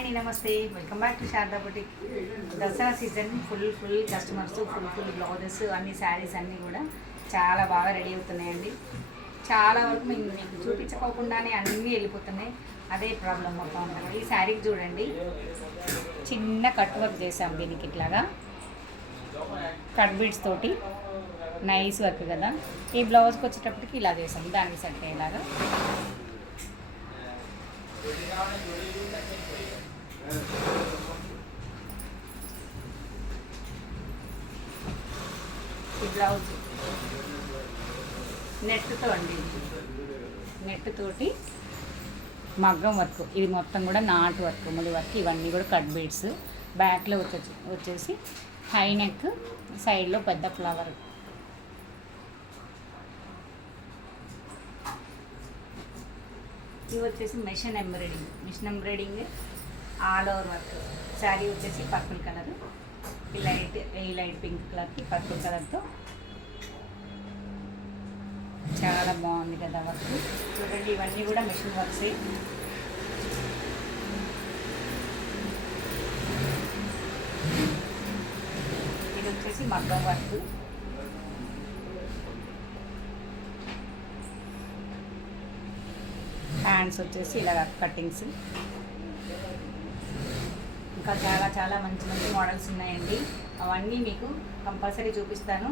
Hi అండి, నమస్తే. Welcome back to Sharada boutique. Dasara season full customers, full blouses, అన్ని శారీస్ అన్నీ కూడా చాలా బాగా రెడీ అవుతున్నాయండి. చాలా వరకు మీకు చూపించుకోకుండానే అన్నీ వెళ్ళిపోతున్నాయి. అదే ప్రాబ్లం మొత్తం ఉంటుంది. ఈ శారీకి చూడండి, చిన్న కట్ వర్క్ చేసాం. దీనికి ఇట్లాగా కట్ బీడ్స్ తోటి నైస్ వర్క్ కదా. ఈ బ్లౌజ్కి వచ్చేటప్పటికి ఇలా చేసాం, దానికి సెట్ అయ్యేలాగా. ఈ బ్లౌజ్ నెట్తో అండి, నెట్ తోటి మగ్గం వర్క్. ఇది మొత్తం కూడా నాటు వర్క్, ముడి వర్క్. ఇవన్నీ కూడా కట్ బీడ్స్. బ్యాక్లో వచ్చేసి హై నెక్, సైడ్లో పెద్ద ఫ్లవర్. ఇవి వచ్చేసి machine embroidering all over work. Sari వచ్చేసి పర్పుల్ కలర్, ఈ లైట్ పింక్ కలర్కి పర్పుల్ కలర్తో చాలా బాగుంది కదా వర్క్. చూడండి, ఇవన్నీ కూడా మిషన్ వర్క్సే. ఇది వచ్చేసి మగ్గం వర్క్. హ్యాండ్స్ వచ్చేసి ఇలా కట్టింగ్స్. ఇంకా చాలా మంచి మోడల్స్ ఉన్నాయండి. అవన్నీ మీకు కంపల్సరీ చూపిస్తాను.